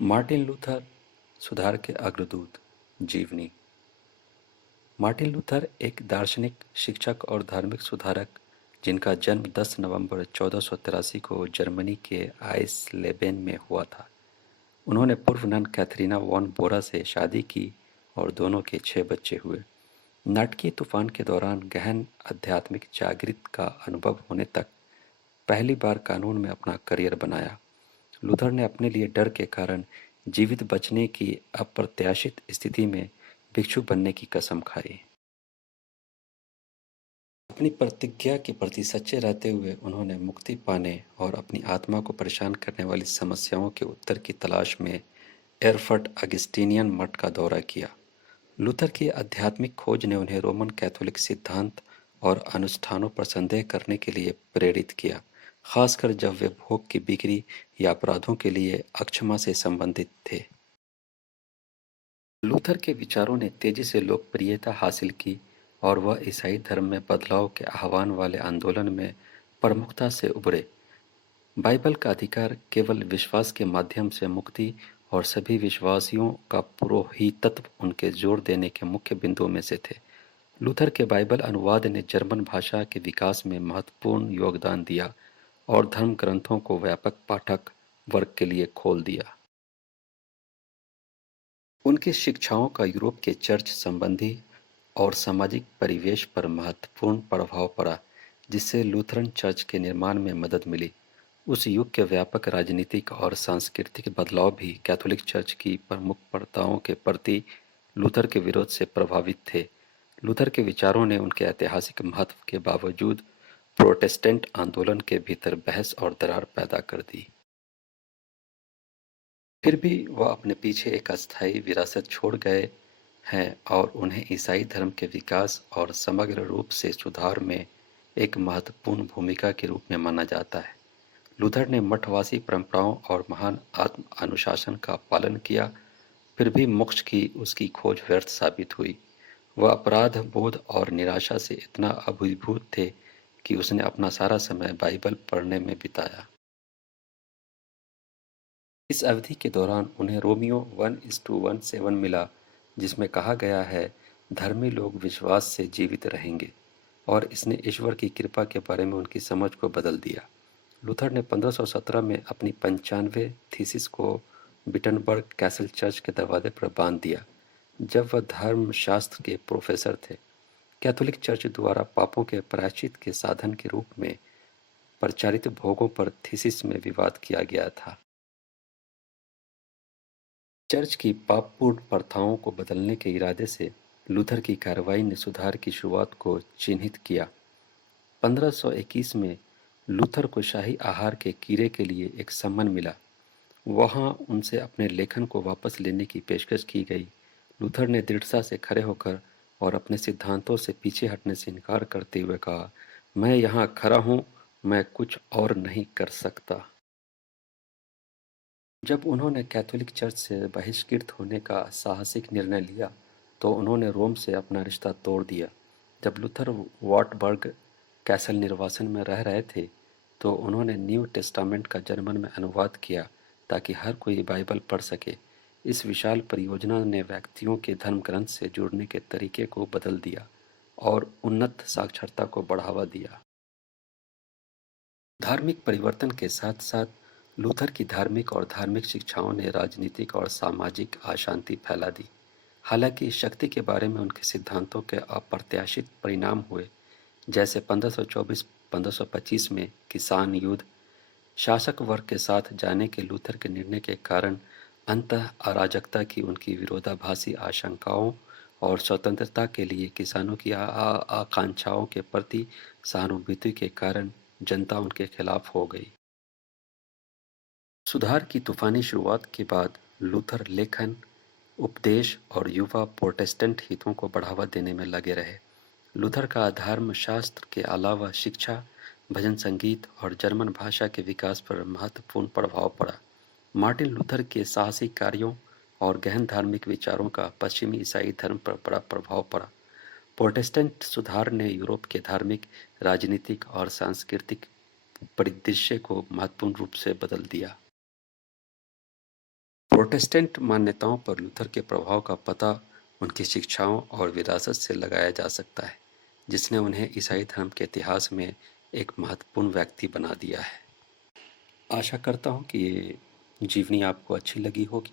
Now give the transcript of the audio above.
Martin Luther सुधार के अग्रदूत। जीवनी। मार्टिन लूथर एक दार्शनिक, शिक्षक और धार्मिक सुधारक जिनका जन्म 10 नवंबर 1483 को जर्मनी के आइसलेबेन में हुआ था। उन्होंने पूर्व नन कैथरीना वॉन बोरा से शादी की और दोनों के 6 बच्चे हुए। नाटकीय तूफान के दौरान गहन आध्यात्मिक जागृति का अनुभव होने तक पहली बार कानून में अपना करियर बनाया। लूथर ने अपने लिए डर के कारण जीवित बचने की अप्रत्याशित स्थिति में भिक्षु बनने की कसम खाई। अपनी प्रतिज्ञा के प्रति सच्चे रहते हुए उन्होंने मुक्ति पाने और अपनी आत्मा को परेशान करने वाली समस्याओं के उत्तर की तलाश में एरफर्ट अगस्टीनियन मठ का दौरा किया। लूथर की आध्यात्मिक खोज ने उन्हें रोमन कैथोलिक सिद्धांत और अनुष्ठानों पर संदेह करने के लिए प्रेरित किया, खासकर जब वे भोग की बिक्री या अपराधों के लिए अक्षमा से संबंधित थे। लूथर के विचारों ने तेजी से लोकप्रियता हासिल की और वह ईसाई धर्म में बदलाव के आह्वान वाले आंदोलन में प्रमुखता से उभरे। बाइबल का अधिकार, केवल विश्वास के माध्यम से मुक्ति और सभी विश्वासियों का पुरोहितत्व उनके जोर देने के मुख्य बिंदुओं में से थे। लूथर के बाइबल अनुवाद ने जर्मन भाषा के विकास में महत्वपूर्ण योगदान दिया और धर्म ग्रंथों को व्यापक पाठक वर्ग के लिए खोल दिया। उनकी शिक्षाओं का यूरोप के चर्च संबंधी और सामाजिक परिवेश पर महत्वपूर्ण प्रभाव पड़ा, जिससे लूथरन चर्च के निर्माण में मदद मिली। उस युग के व्यापक राजनीतिक और सांस्कृतिक बदलाव भी कैथोलिक चर्च की प्रमुख प्रथाओं के प्रति लूथर के विरोध से प्रभावित थे। लूथर के विचारों ने उनके ऐतिहासिक महत्व के बावजूद प्रोटेस्टेंट आंदोलन के भीतर बहस और दरार पैदा कर दी। फिर भी वह अपने पीछे एक अस्थायी विरासत छोड़ गए हैं और उन्हें ईसाई धर्म के विकास और समग्र रूप से सुधार में एक महत्वपूर्ण भूमिका के रूप में माना जाता है। लूथर ने मठवासी परंपराओं और महान आत्म अनुशासन का पालन किया, फिर भी मोक्ष की उसकी खोज व्यर्थ साबित हुई। वह अपराध बोध और निराशा से इतना अभिभूत थे कि उसने अपना सारा समय बाइबल पढ़ने में बिताया। इस अवधि के दौरान उन्हें रोमियो 1:17 मिला, जिसमें कहा गया है, धर्मी लोग विश्वास से जीवित रहेंगे, और इसने ईश्वर की कृपा के बारे में उनकी समझ को बदल दिया। लूथर ने 1517 में अपनी 95 थीसिस को विटनबर्ग कैसल चर्च के दरवाजे पर बांध दिया, जब वह धर्मशास्त्र के प्रोफेसर थे। कैथोलिक चर्च द्वारा पापों के प्रायश्चित के साधन के रूप में प्रचारित भोगों पर थीसिस में विवाद किया गया था। चर्च की पापपूर्ण प्रथाओं को बदलने के इरादे से लूथर की कार्रवाई ने सुधार की शुरुआत को चिन्हित किया। 1521 में लूथर को शाही आहार के कीड़े के लिए एक सम्मन मिला। वहां उनसे अपने लेखन को वापस लेने की पेशकश की गई। लूथर ने दृढ़ता से खड़े होकर और अपने सिद्धांतों से पीछे हटने से इनकार करते हुए कहा, मैं यहाँ खड़ा हूँ, मैं कुछ और नहीं कर सकता। जब उन्होंने कैथोलिक चर्च से बहिष्कृत होने का साहसिक निर्णय लिया, तो उन्होंने रोम से अपना रिश्ता तोड़ दिया। जब लूथर वार्टबर्ग कैसल निर्वासन में रह रहे थे, तो उन्होंने न्यू टेस्टामेंट का जर्मन में अनुवाद किया ताकि हर कोई बाइबल पढ़ सके। इस विशाल परियोजना ने व्यक्तियों के धर्म ग्रंथ से जुड़ने के तरीके को बदल दिया और उन्नत साक्षरता को बढ़ावा दिया। धार्मिक परिवर्तन के साथ साथ लूथर की धार्मिक और धार्मिक शिक्षाओं ने राजनीतिक और सामाजिक अशांति फैला दी। हालांकि शक्ति के बारे में उनके सिद्धांतों के अप्रत्याशित परिणाम हुए, जैसे 1524-1525 में किसान युद्ध। शासक वर्ग के साथ जाने के लूथर के निर्णय के कारण अंतः अराजकता की उनकी विरोधाभासी आशंकाओं और स्वतंत्रता के लिए किसानों की आकांक्षाओं के प्रति सहानुभूति के कारण जनता उनके खिलाफ हो गई। सुधार की तूफानी शुरुआत के बाद लूथर लेखन, उपदेश और युवा प्रोटेस्टेंट हितों को बढ़ावा देने में लगे रहे। लूथर का धर्मशास्त्र के अलावा शिक्षा, भजन संगीत और जर्मन भाषा के विकास पर महत्वपूर्ण प्रभाव पड़ा। मार्टिन लूथर के साहसिक कार्यों और गहन धार्मिक विचारों का पश्चिमी ईसाई धर्म पर बड़ा प्रभाव पड़ा। प्रोटेस्टेंट सुधार ने यूरोप के धार्मिक, राजनीतिक और सांस्कृतिक परिदृश्य को महत्वपूर्ण रूप से बदल दिया। प्रोटेस्टेंट मान्यताओं पर लूथर के प्रभाव का पता उनकी शिक्षाओं और विरासत से लगाया जा सकता है, जिसने उन्हें ईसाई धर्म के इतिहास में एक महत्वपूर्ण व्यक्ति बना दिया है। आशा करता हूँ कि ये जीवनी आपको अच्छी लगी होगी।